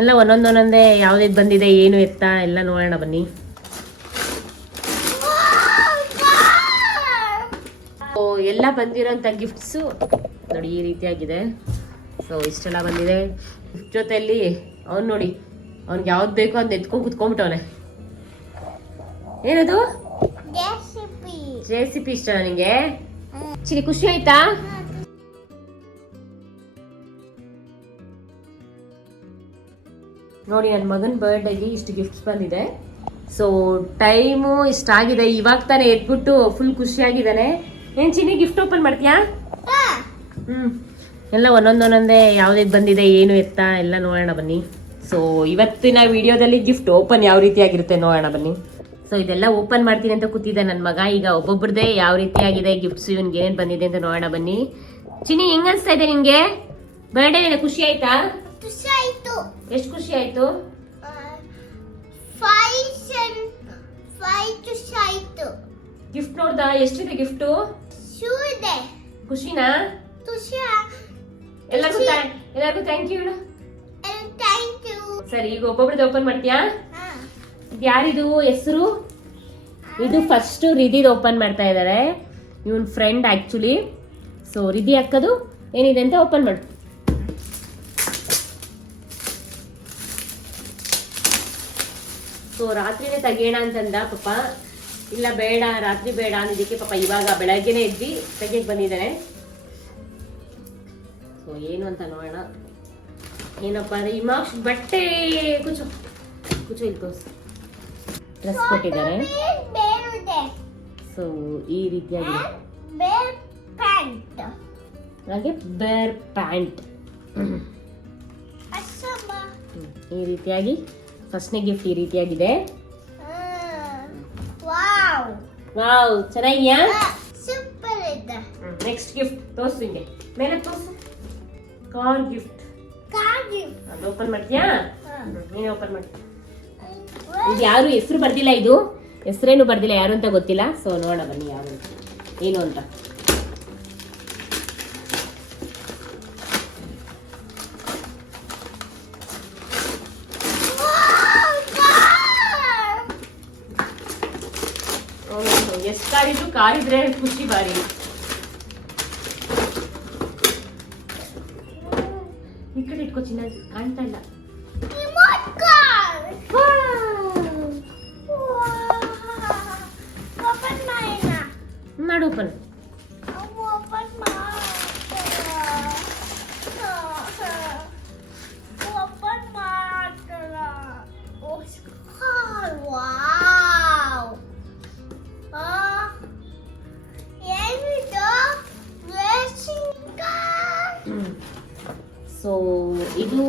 ಎಲ್ಲ ಒಂದೊಂದೇ ಯಾವ್ದು ಬಂದಿದೆ ಏನು ಎತ್ತಾ ಎಲ್ಲ ನೋಡೋಣ ಬನ್ನಿ. ಎಲ್ಲ ಬಂದಿರೋಂಥ ಗಿಫ್ಟ್ಸು ನೋಡಿ ಈ ರೀತಿಯಾಗಿದೆ. ಸೊ ಇಷ್ಟೆಲ್ಲ ಬಂದಿದೆ. ಗಿಫ್ಟ್ ಜೊತೆಯಲ್ಲಿ ಅವ್ನು ನೋಡಿ ಅವ್ನಿಗೆ ಯಾವ್ದು ಬೇಕೋ ಅದನ್ನ ಎತ್ಕೊಂಡು ಕುತ್ಕೊಂಡ್ಬಿಟ್ಟವನೆ. ಏನದು JCB ಇಷ್ಟ ನನಗೆ. ಚಿನಿ ಖುಷಿ ಆಯ್ತಾ? ನೋಡಿ ನನ್ನ ಮಗನ ಬರ್ಡೇಗೆ ಇಷ್ಟು ಗಿಫ್ಟ್ಸ್ ಬಂದಿದೆ. ಸೊ ಟೈಮು ಇಷ್ಟಾಗಿದೆ. ಇವಾಗ ತಾನೇ ಎದ್ಬಿಟ್ಟು ಫುಲ್ ಖುಷಿಯಾಗಿದ್ದಾನೆ. ಏನ್ ಚಿನಿ ಗಿಫ್ಟ್ ಓಪನ್ ಮಾಡ್ತೀಯಾ? ಎಲ್ಲ ಒಂದೊಂದೇ ಯಾವ್ದು ಬಂದಿದೆ ಏನು ಎತ್ತಾ ಎಲ್ಲ ನೋಡೋಣ ಬನ್ನಿ. ಸೊ ಇವತ್ತಿನ ವಿಡಿಯೋದಲ್ಲಿ ಗಿಫ್ಟ್ ಓಪನ್ ಯಾವ ರೀತಿಯಾಗಿರುತ್ತೆ ನೋಡೋಣ ಬನ್ನಿ. ಸೊ ಇದೆಲ್ಲ ಓಪನ್ ಮಾಡ್ತೀನಿ ಅಂತ ಕೂತಿದ್ದೆ ನನ್ನ ಮಗ. ಈಗ ಒಬ್ಬೊಬ್ರದೇ ಯಾವ ರೀತಿಯಾಗಿದೆ ಗಿಫ್ಟ್ಸ್, ಇವನ್ಗೆ ಏನೇನು ಬಂದಿದೆ ಅಂತ ನೋಡೋಣ ಬನ್ನಿ. ಚಿನಿ ಹೆಂಗ ಅನ್ಸ್ತಾ ಇದೆ ನಿನ್ಗೆ ಬರ್ಡೇ? ಖುಷಿ ಆಯ್ತಾ? ಎಷ್ಟು ಖುಷಿ ಆಯ್ತು? ಗಿಫ್ಟ್ ನೋಡ್ದಾ? ಎಷ್ಟಿದೆ ಗಿಫ್ಟು? ಖುಷಿನಾ? ಎಲ್ಲರಿಗೂ ಥ್ಯಾಂಕ್ ಯು ಹೇಳು. ಸರಿ ಈಗ ಒಬ್ಬೊಬ್ರದ್ದು ಓಪನ್ ಮಾಡ್ತೀಯಾ? ಇದು ಯಾರಿದು ಹೆಸರು? ಇದು ಫಸ್ಟ್ ರಿದಿದ್ ಓಪನ್ ಮಾಡ್ತಾ ಇದ್ದಾರೆ. ಇವನ್ ಫ್ರೆಂಡ್ ಆಕ್ಚುಲಿ. ಸೊ ರಿದಿ ಹಾಕೋದು ಏನಿದೆ ಅಂತ ಓಪನ್ ಮಾಡು. ಸೊ ರಾತ್ರಿನೇ ತೆಗಿಯೋಣ ಅಂತಂದ ಪಾಪ. ಇಲ್ಲ ಬೇಡ ರಾತ್ರಿ ಬೇಡ ಅಂದಿದ್ದಕ್ಕೆ ಪಾಪ ಇವಾಗ ಬೆಳಗ್ಗೆನೆ ಎದ್ದಿ ತೆಗಿಯಕ್ಕೆ ಬಂದಿದ್ದಾನೆ. ಸೊ ಏನು ಅಂತ ನೋಡೋಣ. ಏನಪ್ಪ ಅಂದ್ರೆ ಇಮಾಕ್ಷ್ ಬಟ್ಟೆ ಕುಚು ಇಲ್ಲಿ ತೋರಿಸು. ಡ್ರೆಸ್ ಕೊಟ್ಟಿದ್ದಾರೆ. ಸೊ ಈ ರೀತಿಯಾಗಿ ಹಾಗೆ ಬೇರ್ ಪ್ಯಾಂಟ್ ಈ ರೀತಿಯಾಗಿ ಫಸ್ಟ್ನೇ ಗಿಫ್ಟ್ ಈ ರೀತಿಯಾಗಿದೆ. ವಾವ್ ಚೆನ್ನಾಗಿದ್ಯಾ? ನೆಕ್ಸ್ಟ್ ಗಿಫ್ಟ್ ತೋರ್ಸು, ಹಿಂಗೆ ಮೇಲೆ ತೋರ್ಸು. Car gift. ಅದು ಓಪನ್ ಮಾಡ್ತೀಯಾ? ನೀನೇ ಓಪನ್ ಮಾಡಿ. ಇದು ಯಾರು ಹೆಸರು ಬರ್ದಿಲ್ಲ, ಇದು ಹೆಸರೇನು ಬರ್ದಿಲ್ಲ, ಯಾರು ಅಂತ ಗೊತ್ತಿಲ್ಲ. ಸೊ ನೋಡೋಣ ಬನ್ನಿ ಯಾರು ಏನು ಅಂತ. ಎಷ್ಟು ಕಾರಿದ್ರು ಕಾರಿದ್ರೆ ಖುಷಿ ಬಾರಿ. ಈ ಕಡೆ ಇಟ್ಕೋ ಚಿನ್ನ, ಕಾಣ್ತಾ ಇಲ್ಲ. ಮಾಡು ಓಪನ್. ಸೊ ಇದು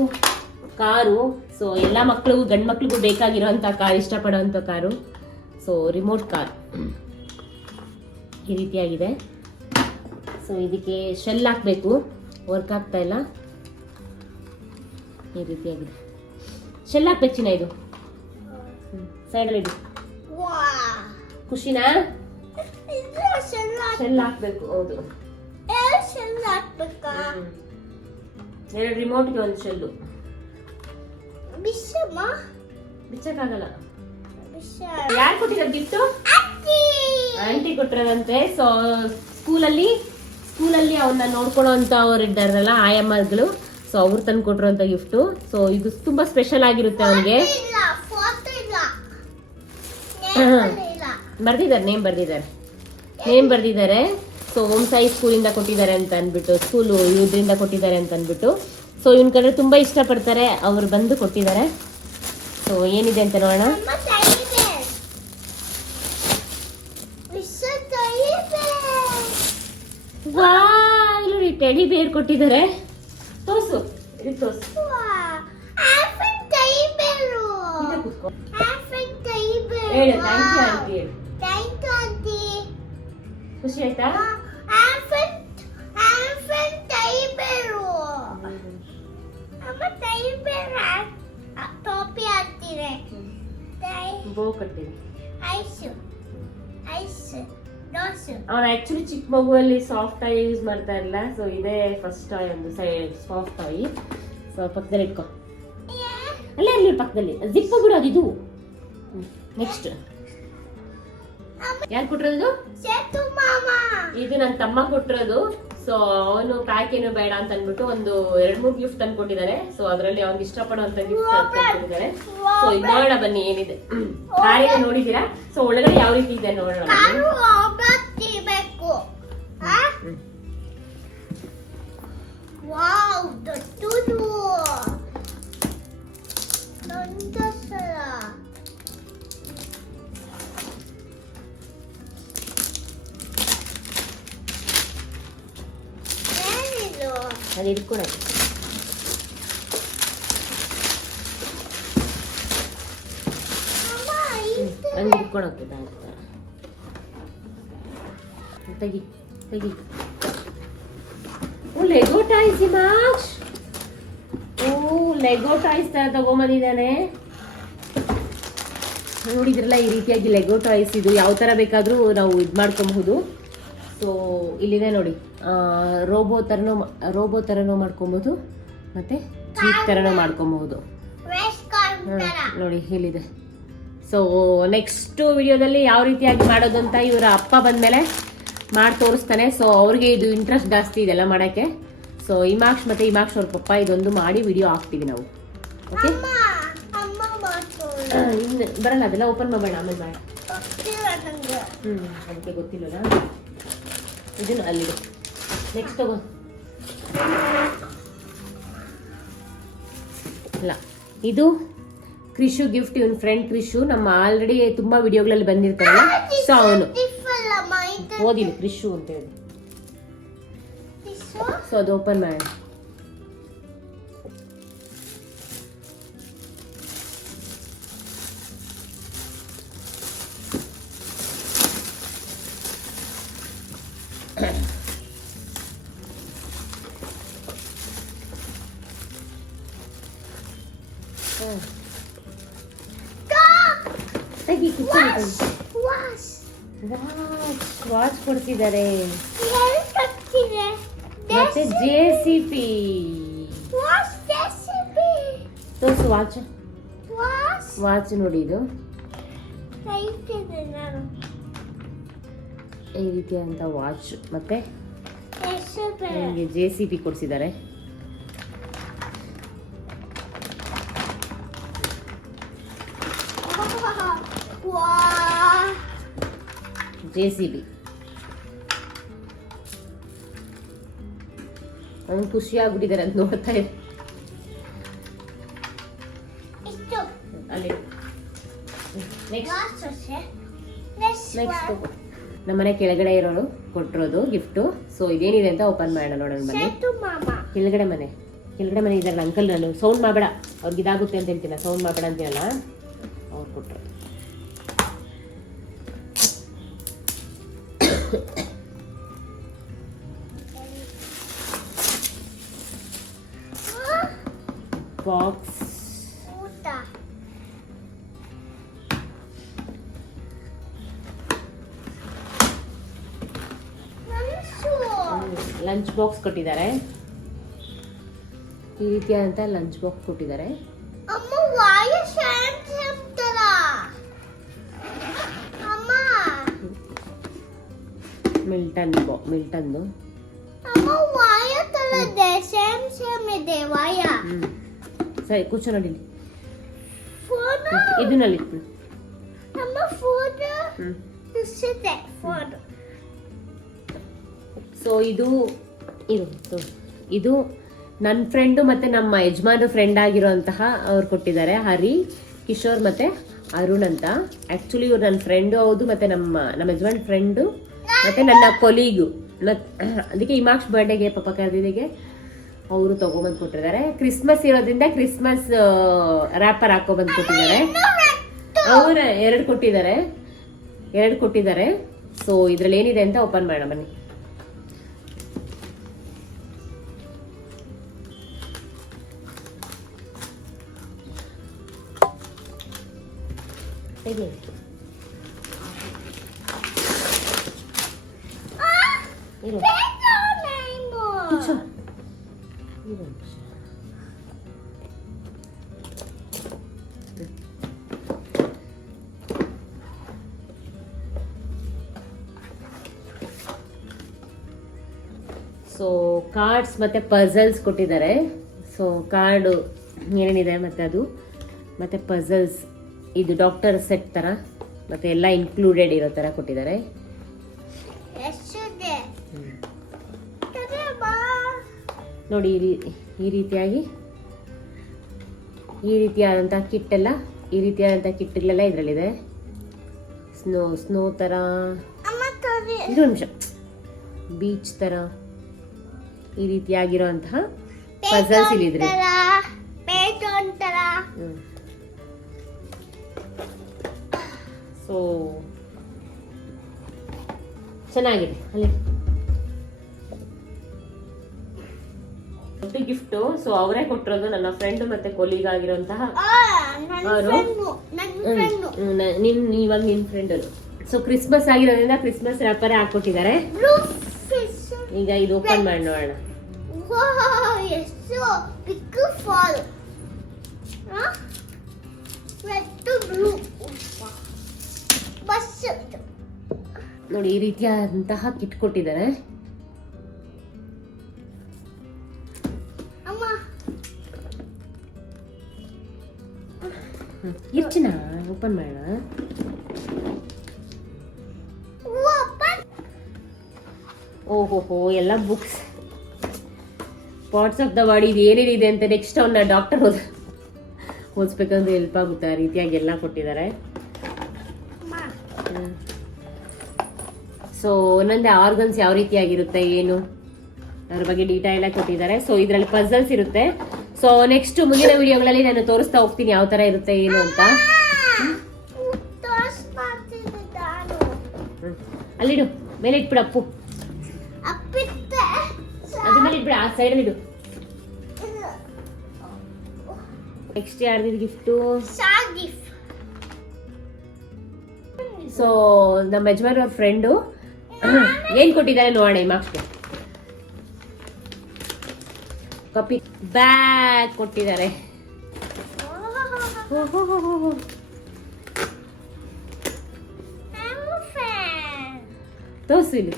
ಕಾರು. ಸೊ ಎಲ್ಲ ಮಕ್ಕಳಿಗೂ ಗಂಡು ಮಕ್ಳಿಗೂ ಬೇಕಾಗಿರೋಂಥ ಕಾರ್, ಇಷ್ಟಪಡೋಂಥ ಕಾರು. ಸೊ ರಿಮೋಟ್ ಕಾರ್ ಈ ರೀತಿಯಾಗಿದೆ. ಸೊ ಇದಕ್ಕೆ ಶೆಲ್ ಹಾಕಬೇಕು, ವರ್ಕ್ ಆಗ್ತಾ ಇಲ್ಲ. ಈ ರೀತಿಯಾಗಿದೆ. ಶೆಲ್ ಹಾಕ್ಬೇಕು ಚಿನ್ನ. ಇದು ಸೈಡಲ್ಲಿ ಇಡು. ಖುಷಿನಾ? ಶೆಲ್ ಹಾಕ್ಬೇಕು. ಹೌದು, ಎರಡು ರಿಮೋಟ್ಗೆ ಒಂದು ಶೆಲ್ಲು. ಬಿಚ್ಚಕ್ಕಾಗಲ್ಲ. ಯಾರು ಕೊಟ್ಟಿರೋ ಗಿಫ್ಟು? ಆಂಟಿ ಕೊಟ್ಟಿರೋದಂತೆ. ಸೊ ಸ್ಕೂಲಲ್ಲಿ ಅವನ್ನ ನೋಡ್ಕೊಳ್ಳೋ ಅಂತ ಅವ್ರು ಇದ್ದಾರಲ್ಲ ಆಯಮ್ಮಗಳು. ಸೊ ಅವ್ರು ತಂದು ಕೊಟ್ಟಿರೋಂಥ ಗಿಫ್ಟು. ಸೊ ಇದು ತುಂಬಾ ಸ್ಪೆಷಲ್ ಆಗಿರುತ್ತೆ ಅವನಿಗೆ. ನೇಮ್ ಬರ್ದಿದ್ದಾರೆ. ಸೊ ಹೋಮ್ ಸಾಯಿ ಸ್ಕೂಲಿಂದ ಕೊಟ್ಟಿದ್ದಾರೆ ಅಂತ ಅಂದ್ಬಿಟ್ಟು, ಸ್ಕೂಲು ಇದರಿಂದ ಕೊಟ್ಟಿದ್ದಾರೆ ಅಂತ ಅಂದ್ಬಿಟ್ಟು. ಸೊ ಇವನ್ ಕಡೆ ತುಂಬಾ ಇಷ್ಟಪಡ್ತಾರೆ, ಅವ್ರು ಬಂದು ಕೊಟ್ಟಿದ್ದಾರೆ. ಸೊ ಏನಿದೆ ಅಂತ ನೋಡೋಣ. ನೋಡಿ ಟೆಡಿ ಬೇರ್ ಕೊಟ್ಟಿದ್ದಾರೆ. ತೋರ್ಸು, ಇದು ತೋರ್ಸು. ಹೇಳು ಥ್ಯಾಂಕ್ ಯು ಆಂಟಿ. ಖುಷಿ ಆಯ್ತಾ? ಬೋ ಕಟ್ಟಿದೆ. ಅವನು ಆಕ್ಚುಲಿ ಚಿಕ್ಕ ಮಗುವಲ್ಲಿ ಸಾಫ್ಟ್ ಟಾಯ್ ಯೂಸ್ ಮಾಡ್ತಾ ಇಲ್ಲ. ಸೊ ಇದೇ ಫಸ್ಟ್ ಟಾಯ್, ಒಂದು ಸಾಫ್ಟ್ ಟಾಯ್. ಸೊ ಪಕ್ಕದಲ್ಲಿ ಇಟ್ಕೊ. ಅಲ್ಲೇ ಇರ್ಲಿ ಪಕ್ಕದಲ್ಲಿ ಜಿಪ್ ಬಿಡು ಅದು. ಇದು ನೆಕ್ಸ್ಟ್ ಯಾರು ಕೊಟ್ಟಿರೋದು? ಇದು ನನ್ನ ತಮ್ಮ ಕೊಟ್ಟಿರೋದು. ಸೊ ಅವನು ಪ್ಯಾಕ್ ಏನು ಬೇಡ ಅಂತ ಅಂದ್ಬಿಟ್ಟು ಒಂದು 2-3 ಗಿಫ್ಟ್ ತಂದ್ಕೊಟ್ಟಿದ್ದಾರೆ. ಸೊ ಅದರಲ್ಲಿ ಅವ್ನಿಗೆ ಇಷ್ಟಪಡುವಂತ ಗಿಫ್ಟ್ ತಂದ್ಕೊಟ್ಟಿದ್ದಾರೆ. ಸೊ ಇದು ನೋಡೋಣ ಬನ್ನಿ ಏನಿದೆ. ಕಾರಿನ ನೋಡಿದೀರಾ? ಸೊ ಒಳಗಡೆ ಯಾವ ರೀತಿ ಇದೆ ನೋಡೋಣ. ಅದು ಇಟ್ಕೊಳಕ್ಕೆ ಹಂಗೆ ಇಟ್ಕೊಳಕ್ಕೆ ತೆಗಿ ತೆಗಿ. ಓ ಲೆಗೋ ಟಾಯ್ಸ್ ಹಿಮಾಕ್ಷ್. ಓ ಲೆಗೋ ಟಾಯ್ಸ್ ತರ ತಗೊಂಬಂದಿದ್ದಾನೆ. ನೋಡಿದ್ರಲ್ಲ ಈ ರೀತಿಯಾಗಿ ಲೆಗೋ ಟಾಯ್ಸ್. ಇದು ಯಾವ ತರ ಬೇಕಾದ್ರೂ ನಾವು ಇದು ಮಾಡ್ಕೊಬಹುದು. ಸೊ ಇಲ್ಲಿದೆ ನೋಡಿ, ರೋಬೋ ತರನೂ ಮಾಡ್ಕೊಬಹುದು ಮತ್ತೆ ಜೀಪ್ ತರನೂ ಮಾಡ್ಕೊಬಹುದು. ನೋಡಿ ಇಲ್ಲಿದೆ. ಸೊ ನೆಕ್ಸ್ಟ್ ವಿಡಿಯೋದಲ್ಲಿ ಯಾವ ರೀತಿಯಾಗಿ ಮಾಡೋದು ಅಂತ ಇವರ ಅಪ್ಪ ಬಂದ್ಮೇಲೆ ಮಾಡಿ ತೋರಿಸ್ತಾನೆ. ಸೊ ಅವ್ರಿಗೆ ಇದು ಇಂಟ್ರೆಸ್ಟ್ ಜಾಸ್ತಿ ಇದೆಲ್ಲ ಮಾಡೋಕ್ಕೆ. ಸೊ ಹಿಮಾಕ್ಷ್ ಮತ್ತೆ ಹಿಮಾಕ್ಷ್ ಅವ್ರ ಪಪ್ಪ ಇದೊಂದು ಮಾಡಿ ವಿಡಿಯೋ ಹಾಕ್ತೀವಿ ನಾವು. ಓಕೆ ಇನ್ನು ಬರಲ್ಲ, ಅದೆಲ್ಲ ಓಪನ್ ಮಾಡಬೇಡ, ಆಮೇಲೆ ಬೇಡ. ಅದಕ್ಕೆ ಗೊತ್ತಿಲ್ಲಲ್ಲ. ಇದನ್ನು ಅಲ್ಲಿದೆ. ನೆಕ್ಸ್ಟ್ ತಗೋ. ಅಲ್ಲ ಇದು ಕ್ರಿಶು ಗಿಫ್ಟ್. ಇವನ್ ಫ್ರೆಂಡ್ ಕ್ರಿಶು ನಮ್ಮ ಆಲ್ರೆಡಿ ತುಂಬಾ ವಿಡಿಯೋಗಳಲ್ಲಿ ಬಂದಿರ್ತಾರಲ್ಲ. ಸೊ ಅವನು ಓದಿಲ್ಲ ಕ್ರಿಶು ಅಂತ ಹೇಳಿ. ಸೊ ಅದು ಓಪನ್ ಮಾಡಿ. ವಾಚ್ ಕೊಡ್ತಿದ್ದಾರೆ ಮತ್ತೆ JCB ತೋರ್ಸು. ವಾಚ್ ನೋಡಿ, ಇದು ಈ ರೀತಿಯಾದಂತ ವಾಚ್ ಮತ್ತೆ ನಿಮಗೆ JCB ಕೊಡ್ಸಿದ್ದಾರೆ. JCB ಅವನು ಖುಷಿ ಆಗ್ಬಿಟ್ಟಿದ್ದಾರೆ ಅಂತ ನೋಡ್ತಾ ಇದೆ. ಅಲ್ಲಿ ನೆಕ್ಸ್ಟ್ ನಮ್ಮನೆ ಕೆಳಗಡೆ ಇರೋರು ಕೊಟ್ಟಿರೋದು ಗಿಫ್ಟು. ಸೊ ಇದೇನಿದೆ ಅಂತ ಓಪನ್ ಮಾಡೋಣ ನೋಡೋಣ ಬನ್ನಿ. ಕೆಳಗಡೆ ಮನೆ ಇದಾರಲ್ಲ ಅಂಕಲ್, ನಾನು ಸೌಂಡ್ ಮಾಡಬೇಡ, ಅವ್ರಿಗೆ ಇದಾಗುತ್ತೆ ಅಂತ ಹೇಳ್ತೀನಿ. ಸೌಂಡ್ ಮಾಡಬೇಡ ಅಂತೀನಲ್ಲ, ಅವ್ರು ಕೊಟ್ಟರು. ಬಾಕ್ಸ್ ಲಂಚ್ ಬಾಕ್ಸ್ ಕೊಟ್ಟಿದ್ದಾರೆ. ಈ ರೀತಿಯಾದಂತ ಲಂಚ್ ಬಾಕ್ಸ್ ಕೊಟ್ಟಿದ್ದಾರೆ. ಮಿಲ್ಟನ್ದು ಸರಿ ಕೂರ್ಚೊ ನೋಡಿ. ಇದನ್ನಲ್ಲಿ ಸೊ ಇದು ನನ್ನ ಫ್ರೆಂಡು ಮತ್ತೆ ನಮ್ಮ ಯಜಮಾನ್ರ ಫ್ರೆಂಡ್ ಆಗಿರೋಂತಹ ಅವ್ರು ಕೊಟ್ಟಿದ್ದಾರೆ. ಹರಿ, ಕಿಶೋರ್ ಮತ್ತೆ ಅರುಣ್ ಅಂತ. ಆಕ್ಚುಲಿ ಇವ್ರು ನನ್ನ ಫ್ರೆಂಡು ಹೌದು, ಮತ್ತೆ ನಮ್ಮ ಯಜಮಾನ್ ಫ್ರೆಂಡು ಮತ್ತೆ ನನ್ನ ಕೊಲೀಗು. ಅದಕ್ಕೆ ಹಿಮಾಕ್ಷ್ ಬರ್ಡೇಗೆ ಪಾಪ ಕರೆದಿದ್ದೆಗೆ ಅವರು ತಗೊಬಂದು ಕೊಟ್ಟಿದ್ದಾರೆ. ಕ್ರಿಸ್ಮಸ್ ಇರೋದ್ರಿಂದ ಕ್ರಿಸ್ಮಸ್ ರ್ಯಾಪರ್ ಹಾಕೊಬಂದು ಕೊಟ್ಟಿದ್ದಾರೆ. ಅವ್ರ ಎರಡು ಕೊಟ್ಟಿದ್ದಾರೆ. ಸೊ ಇದ್ರಲ್ಲಿ ಏನಿದೆ ಅಂತ ಓಪನ್ ಮಾಡೋಣ ಬನ್ನಿ. ಕಾರ್ಡ್ಸ್ ಮತ್ತು ಪಝಲ್ಸ್ ಕೊಟ್ಟಿದ್ದಾರೆ. ಸೊ ಕಾರ್ಡು ಏನೇನಿದೆ ಮತ್ತು ಅದು ಮತ್ತು ಪಝಲ್ಸ್, ಇದು ಡಾಕ್ಟರ್ ಸೆಟ್ ಥರ ಮತ್ತು ಎಲ್ಲ ಇನ್ಕ್ಲೂಡೆಡ್ ಇರೋ ಥರ ಕೊಟ್ಟಿದ್ದಾರೆ. ನೋಡಿ ಈ ರೀತಿಯಾದಂಥ ಕಿಟ್ಟೆಲ್ಲ, ಈ ರೀತಿಯಾದಂಥ ಕಿಟ್ಗಳೆಲ್ಲ ಇದರಲ್ಲಿದೆ. ಸ್ನೋ ಥರ, ಇದು ನಿಮಿಷ, ಬೀಚ್ ಥರ ಈ ರೀತಿಯಾಗಿರೋಂತಹ ಪಝಲ್ಸ್ ಇಲ್ಲಿದ್ರೆ. ಸೊ ಚೆನ್ನಾಗಿದೆ ಅಲ್ಲಿ ಗಿಫ್ಟು. ಸೊ ಅವರೇ ಕೊಟ್ಟಿರೋದು, ನನ್ನ ಫ್ರೆಂಡ್ ಮತ್ತೆ ಕೊಲೀಗ್ ಆಗಿರುವಂತಹ ಅವರು. ಇವಾಗ ನಿನ್ ಫ್ರೆಂಡ್ ಅದು. ಸೊ ಕ್ರಿಸ್ಮಸ್ ಆಗಿರೋದ್ರಿಂದ ಕ್ರಿಸ್ಮಸ್ ರ್ಯಾಪರೇ ಹಾಕೊಟ್ಟಿದ್ದಾರೆ. ಈಗ ಇದು ಓಪನ್ ಮಾಡಿ ನೋಡೋಣ. ನೋಡಿ ಈ ರೀತಿಯಾದಂತಹ ಕಿಟ್ ಕೊಟ್ಟಿದ್ದಾರೆ. ಇರ್ಚಿನ ಓಪನ್ ಮಾಡೋಣ. ಓಹೋ ಎಲ್ಲ books, parts of the body, ಇದು ಏನೇನಿದೆ ಅಂತ ನೆಕ್ಸ್ಟ್ ಅವನ್ನ ಡಾಕ್ಟರ್ ಓದಿಸ್ಬೇಕಂದ್ರೆ ಹೆಲ್ಪ್ ಆಗುತ್ತೆ. ಆ ರೀತಿಯಾಗಿ ಎಲ್ಲ ಕೊಟ್ಟಿದ್ದಾರೆ. ಸೊ ಒಂದೊಂದೇ ಆರ್ಗನ್ಸ್ ಯಾವ ರೀತಿಯಾಗಿರುತ್ತೆ ಏನು ಅದ್ರ ಬಗ್ಗೆ ಡೀಟೇಲ್ ಆಗಿ ಕೊಟ್ಟಿದ್ದಾರೆ. ಸೊ ಇದರಲ್ಲಿ ಪಝಲ್ಸ್ ಇರುತ್ತೆ. ಸೊ ನೆಕ್ಸ್ಟ್ ಮುಂದಿನ ವಿಡಿಯೋಗಳಲ್ಲಿ ನಾನು ತೋರಿಸ್ತಾ ಹೋಗ್ತೀನಿ ಯಾವ ತರ ಇರುತ್ತೆ ಏನು ಅಂತ. ಅಲ್ಲಿಡು, ಮೇಲೆ ಇಟ್ಬಿಡು ಅಪ್ಪು, ಅದ್ರ ಮೇಲೆ ಇಟ್ಬಿಡು, ಆ ಸೈಡ್ ಇಡು. Next ಯಾರ್ದಿದ್ gift? ಸೊ ನಮ್ಮ ಯಜಮಾನ್ ಅವ್ರ ಫ್ರೆಂಡು ಏನ್ ಕೊಟ್ಟಿದ್ದಾರೆ ನೋಡೋಣ. ಮಾರ್ಕ್ಸ್ಗೆ ಕಾಪಿ ಬ್ಯಾಗ್ ಕೊಟ್ಟಿದ್ದಾರೆ. ತೋರಿಸಿಲಿ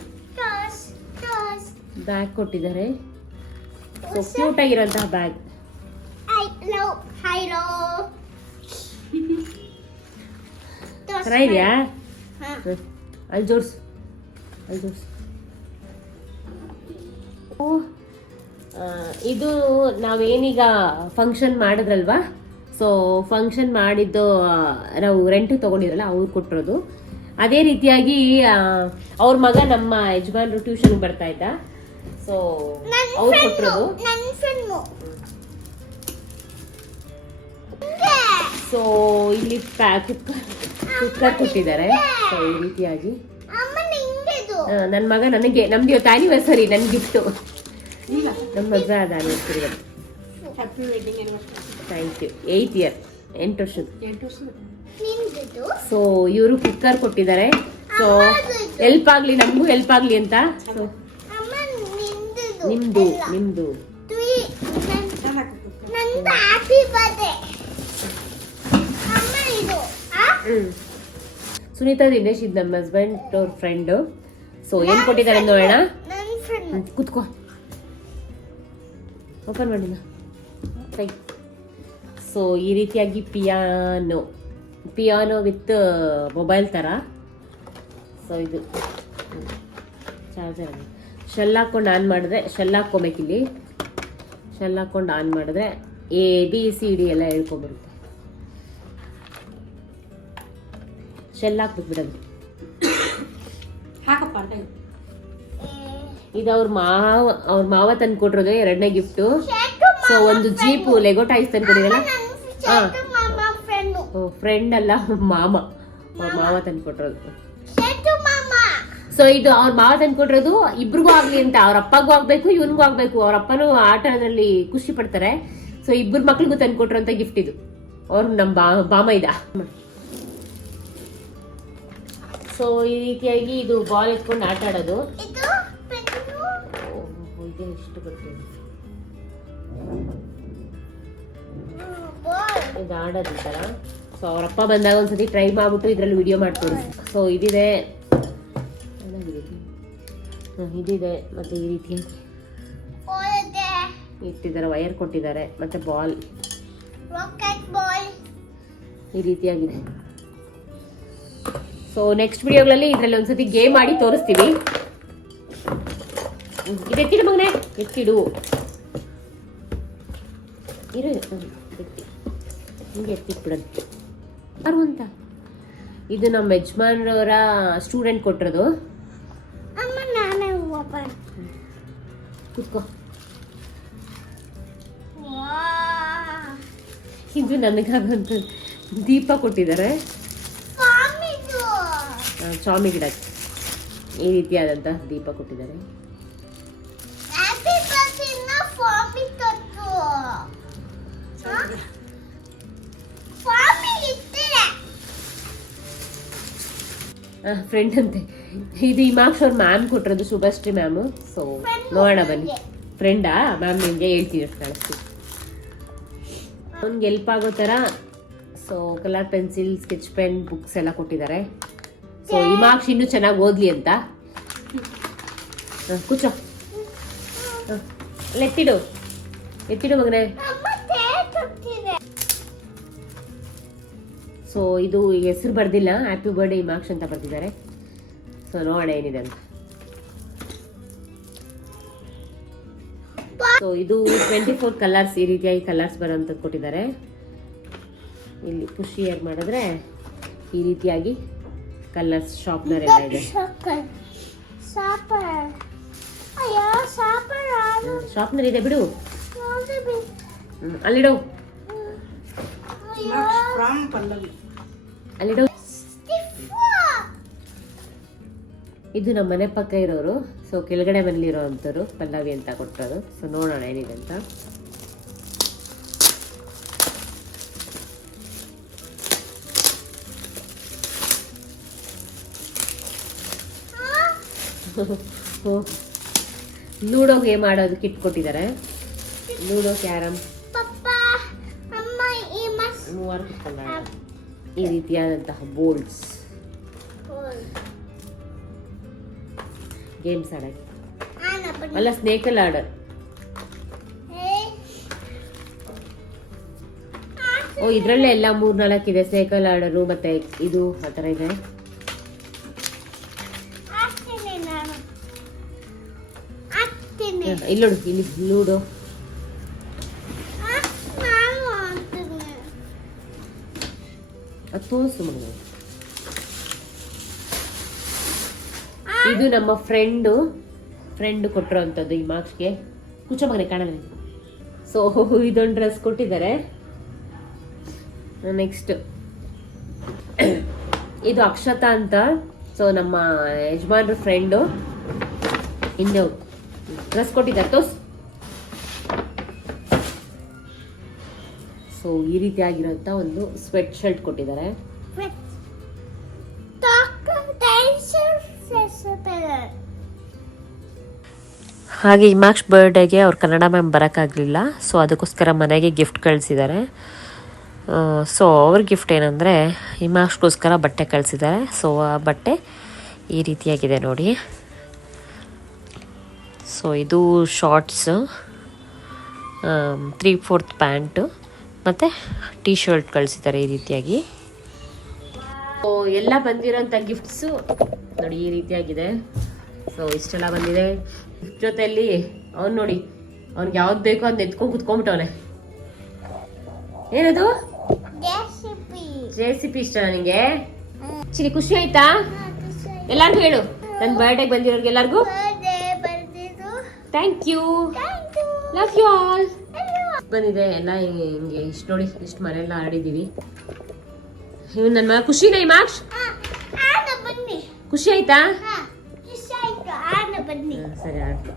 ಬ್ಯಾಗ್ ಕೊಟ್ಟಿದ್ದಾರೆ. ಸೊ ಕ್ಯೂಟ್ ಆಗಿರುವಂತಹ ಬ್ಯಾಗ್. ಚೆನ್ನಾಗಿದ್ಯಾ? ಅಲ್ಲಿ ಜೋಡ್ಸು, ಅಲ್ಲಿ ಜೋಡ್ಸು. ಇದು ನಾವೇನೀಗ ಫಂಕ್ಷನ್ ಮಾಡಿದ್ರಲ್ವಾ, ಸೊ ಫಂಕ್ಷನ್ ಮಾಡಿದ್ದು ನಾವು ರೆಂಟ್ ತಗೊಂಡಿರಲ್ಲ ಅವ್ರು ಕೊಟ್ಟಿರೋದು. ಅದೇ ರೀತಿಯಾಗಿ ಅವ್ರ ಮಗ ನಮ್ಮ ಯಜಮಾನ್ರು ಟ್ಯೂಷನ್ಗೆ ಬರ್ತಾ ಇದ್ದ, ಸೊ ಅವ್ರು ಕೊಟ್ಟಿರೋದು. ಸೊ ಇಲ್ಲಿ ಕುಕ್ಕರ್ ಕೊಟ್ಟಿದ್ದಾರೆ. ಸೊ ಈ ರೀತಿಯಾಗಿ ನನ್ನ ಮಗ ನನಗೆ, ನಮ್ದು ಇವತ್ತು ಆನಿವರ್ಸರಿ, ನನ್ನ ಗಿಫ್ಟು ನಮ್ಮ ಮಗ ಅದ anniversary. Thank you. 8th year, 8 ವರ್ಷದ. ಸೊ ಇವರು ಕುಕ್ಕರ್ ಕೊಟ್ಟಿದ್ದಾರೆ. ಸೊ ಹೆಲ್ಪ್ ಆಗ್ಲಿ, ನಮಗೂ ಹೆಲ್ಪ್ ಆಗ್ಲಿ ಅಂತ. ಸೊ ನಿಮ್ದು ಸುನೀತಾ ದಿನೇಶ್ ಇದು ನಮ್ಮ ಹಸ್ಬೆಂಡ್ ಅವ್ರ ಫ್ರೆಂಡ್. ಸೊ ಏನ್ ಕೊಟ್ಟಿದ್ದಾರೆ ನೋಡೋಣ. ಕುತ್ಕೋ, ಓಪನ್ ಮಾಡಿಲ್ಲ. ಸೊ ಈ ರೀತಿಯಾಗಿ ಪಿಯಾನೋ ವಿತ್ ಮೊಬೈಲ್ ಥರ. ಸೊ ಇದು ಚಾರ್ಜರ್, ಶೆಲ್ ಹಾಕೊಂಡು ಆನ್ ಮಾಡಿದ್ರೆ, ಶೆಲ್ ಹಾಕ್ಕೋಬೇಕಿಲ್ಲಿ, ಶೆಲ್ ಹಾಕೊಂಡು ಆನ್ ಮಾಡಿದ್ರೆ ABCD ಎಲ್ಲ ಹೇಳ್ಕೊಂಬರುತ್ತೆ. ಶೆಲ್ ಹಾಕ್ಬೇಕು ಬಿಡೋದು. ಇದು ಅವ್ರ ಮಾವ ತಂದು ಕೊಟ್ಟಿರೋದು 2ನೇ ಗಿಫ್ಟು. ಸೊ ಒಂದು ಜೀಪು ಲೆಗೋ ಟಾಯ್ಸ್ ತಂದು ಕೊಟ್ಟಿರಲ್ಲ, ಫ್ರೆಂಡ್ ಅಲ್ಲ ಮಾವ ತಂದು ಕೊಟ್ಟಿರೋದು. ಸೊ ಇದು ಅವ್ರ ಮಾವ ತಂದು ಕೊಟ್ಟಿರೋದು ಇಬ್ರಿಗೂ ಆಗ್ಲಿ ಅಂತ. ಅವ್ರ ಅಪ್ಪಗೂ ಆಗ್ಬೇಕು, ಇವನ್ಗೂ ಆಗ್ಬೇಕು. ಅವ್ರ ಅಪ್ಪನೂ ಆಟದಲ್ಲಿ ಖುಷಿ ಪಡ್ತಾರೆ. ಸೊ ಇಬ್ಬರು ಮಕ್ಳಿಗೂ ತಂದು ಕೊಟ್ಟಿರೋಂಥ ಗಿಫ್ಟ್ ಇದು. ಅವ್ರು ನಮ್ಮ ಬಾಮ ಇದ. ಸೊ ಈ ರೀತಿಯಾಗಿ ಇದು ಬಾಲ್ ಎತ್ಕೊಂಡು ಆಟ ಆಡೋದು. ಎಷ್ಟು ಗೊತ್ತಿದೆ ಇದು ಆಡೋದು ಈ ಥರ. ಸೊ ಅವರಪ್ಪ ಬಂದಾಗ ಒಂದ್ಸತಿ ಟ್ರೈ ಮಾಡ್ಬಿಟ್ಟು ಇದ್ರಲ್ಲಿ ವಿಡಿಯೋ ಮಾಡ್ತೀವಿ. ಸೊ ಇದಿದೆ, ಇದಿದೆ, ಮತ್ತೆ ಈ ರೀತಿಯಾಗಿ ಇಟ್ಟಿದ್ದಾರೆ, ವೈರ್ ಕೊಟ್ಟಿದ್ದಾರೆ, ಮತ್ತೆ ಬಾಲ್ ರಾಕೆಟ್ ಬಾಲ್ ಈ ರೀತಿಯಾಗಿದೆ. ಸೊ ನೆಕ್ಸ್ಟ್ ವಿಡಿಯೋಗಳಲ್ಲಿ ಇದರಲ್ಲಿ ಒಂದ್ಸತಿ ಗೇಮ್ ಮಾಡಿ ತೋರಿಸ್ತೀವಿ. ಇದು ಎತ್ತಿಡು ಮಗನೇ, ಎತ್ತಿಡು ಇರು, ಎತ್ತಿ ಹಿಂಗೆ ಎತ್ತಿಟ್ಬಿಡೋದು ಯಾರು ಅಂತ. ಇದು ನಮ್ಮ ಯಜಮಾನ್ರವರ ಸ್ಟೂಡೆಂಟ್ ಕೊಟ್ಟಿರೋದು. ಅಮ್ಮ ನಾನೇ ಓಪನ್ ಕೂತ್ಕೋ. ಇದು ನನಗಾಗಂತ ದೀಪ ಕೊಟ್ಟಿದ್ದಾರೆ, ಸ್ವಾಮಿ ಗಿಡಕ್ಕೆ ಈ ರೀತಿಯಾದಂತಹ ದೀಪ ಕೊಟ್ಟಿದ್ದಾರೆ. ಫ್ರೆಂಡ್ ಅಂತೆ, ಇದು ಹಿಮಾಕ್ಷ ಅವ್ರ ಮ್ಯಾಮ್ ಕೊಟ್ಟಿರೋದು, ಶುಭಶ್ರೀ ಮ್ಯಾಮು. ಸೊ ನೋಡೋಣ ಬನ್ನಿ. ಫ್ರೆಂಡಾ ಮ್ಯಾಮ್ ನಿಮಗೆ ಹೇಳ್ತೀವಿ, ಕಳಿಸ್ತೀವಿ ಅವ್ನಿಗೆ ಹೆಲ್ಪ್ ಆಗೋ ಥರ. So colour pencil, sketch pen, books ಎಲ್ಲ ಕೊಟ್ಟಿದ್ದಾರೆ. ಸೊ ಹಿಮಾಕ್ಷ ಇನ್ನೂ ಚೆನ್ನಾಗಿ ಓದ್ಲಿ ಅಂತ. ಕೂಚೋ, ಎತ್ತಿಡು ಎತ್ತಿಡು ಮಗನೇ. ಸೊ ಇದು ಹೆಸರು ಬರ್ದಿಲ್ಲ, ಹ್ಯಾಪಿ ಬರ್ಡೇ ಹಿಮಾಕ್ಷ ಅಂತ ಬರ್ತಿದ್ದಾರೆ. ಸೊ ನೋಡೋಣ ಏನಿದೆ ಅಂತ. ಸೊ ಇದು 24 ಕಲರ್ಸ್, ಈ ರೀತಿಯಾಗಿ ಕಲರ್ಸ್ ಬರೋಂಥದ್ದು ಕೊಟ್ಟಿದ್ದಾರೆ. ಇಲ್ಲಿ ಪುಷ್ ಏರ್ ಮಾಡಿದ್ರೆ ಈ ರೀತಿಯಾಗಿ ಕಲರ್ಸ್ ಶಾರ್ಪ್ನರ್ ಎಲ್ಲ ಇದೆ. ಶಾರ್ಪ್ನರ್ ಇದೆ ಬಿಡು, ಅಲ್ಲಿಡು ಅಲ್ಲಿಡು. ಇದು ನಮ್ಮ ಮನೆ ಪಕ್ಕ ಇರೋರು. ಸೊ ಕೆಳಗಡೆ ಮನೇಲಿರೋ ಅಂಥವ್ರು ಪಲ್ಲವಿ ಅಂತ ಕೊಟ್ಟರು. ಸೊ ನೋಡೋಣ ಏನಿದೆ ಅಂತ. ಲೂಡೋ ಗೇಮ್ ಆಡೋದು ಕಿಟ್ ಕೊಟ್ಟಿದ್ದಾರೆ. ಲೂಡೋ, ಕ್ಯಾರಮ್, ಈ ರೀತಿಯಾದಂತಹ ಬೋಲ್ಡ್ಸ್, ಗೇಮ್ಸ್ ಆಡಕ್ಕೆ ಅಲ್ಲ, ಸ್ನೇಕಲ್ ಆರ್ಡರ್. ಓ ಇದ್ರಲ್ಲೇ ಎಲ್ಲ 3-4 ಇದೆ, ಸ್ನೇಕಲ್ ಆರ್ಡರು ಮತ್ತೆ ಇದು ಆ ಥರ ಇದೆ. ಇಲ್ಲೋಡು, ಇಲ್ಲಿ ಲೂಡೋ, ತೋರಿಸು ಮಗು. ಇದು ನಮ್ಮ ಫ್ರೆಂಡ್ ಕೊಟ್ಟಿರೋ ಅಂಥದ್ದು ಈ ಮಾರ್ಕ್ಸ್ಗೆ. ಕುಚ್ಚ ಮಗನೆ ಕಾಣಲ್ಲ. ಸೊ ಇದೊಂದು ಡ್ರೆಸ್ ಕೊಟ್ಟಿದ್ದಾರೆ. ನೆಕ್ಸ್ಟ್ ಇದು ಅಕ್ಷತಾ ಅಂತ. ಸೊ ನಮ್ಮ ಯಜಮಾನ್ರ ಫ್ರೆಂಡು ಹಿಂದೆ ಡ್ರೆಸ್ ಕೊಟ್ಟಿದ್ದಾರೆ, ತೋರ್ಸು. ಸೊ ಈ ರೀತಿಯಾಗಿರೋಂಥ ಒಂದು ಸ್ವೆಟ್ ಶರ್ಟ್ ಕೊಟ್ಟಿದ್ದಾರೆ. ಹಾಗೆ ಹಿಮಾಕ್ಷ್ ಬರ್ಡೇಗೆ ಅವ್ರ ಕನ್ನಡ ಮ್ಯಾಮ್ ಬರೋಕ್ಕಾಗಲಿಲ್ಲ. ಸೊ ಅದಕ್ಕೋಸ್ಕರ ಮನೆಗೆ ಗಿಫ್ಟ್ ಕಳಿಸಿದ್ದಾರೆ. ಸೊ ಅವ್ರ ಗಿಫ್ಟ್ ಏನಂದರೆ ಹಿಮಾಕ್ಷಗೋಸ್ಕರ ಬಟ್ಟೆ ಕಳಿಸಿದ್ದಾರೆ. ಸೊ ಆ ಬಟ್ಟೆ ಈ ರೀತಿಯಾಗಿದೆ ನೋಡಿ. ಸೊ ಇದು ಶಾರ್ಟ್ಸು, 3/4 ಪ್ಯಾಂಟು ಮತ್ತು ಟೀ ಶರ್ಟ್ ಕಳಿಸಿದ್ದಾರೆ ಈ ರೀತಿಯಾಗಿ. ಸೊ ಎಲ್ಲ ಬಂದಿರೋಂಥ ಗಿಫ್ಟ್ಸು ನೋಡಿ ಈ ರೀತಿಯಾಗಿದೆ. ಸೊ ಇಷ್ಟೆಲ್ಲ ಬಂದಿದೆ. ಜೊತೆಯಲ್ಲಿ ಅವ್ನು ನೋಡಿ, ಅವ್ನಿಗೆ ಯಾವ್ದು ಬೇಕೋ ಅದನ್ನ ಎತ್ಕೊಂಡು ಕುತ್ಕೊಂಡ್ಬಿಟ್ಟವನೆ. ಏನದು JCB ಇಷ್ಟ ನಿಂಗೆ? ಚಿಲಿ ಖುಷಿ ಆಯ್ತಾ? ಎಲ್ಲಾರ್ಗು ಹೇಳು, ನನ್ನ ಬರ್ಡೇಗೆ ಬಂದಿರೋರ್ಗೆ ಎಲ್ಲಾರ್ಗು thank you, love you all. ಬಂದಿದೆ ಎಲ್ಲ ಹಿಂಗೆ ಇಷ್ಟು ನೋಡಿ, ಇಷ್ಟು ಮನೆಯೆಲ್ಲ ಆಡಿದ್ದೀವಿ. ಇವ್ ನನ್ನ ಮಗ ಖುಷಿನಾ ಹಿಮಾಕ್ಷ್? ಖುಷಿ ಆಯ್ತಾ? ಸರಿ ಆಯ್ತು.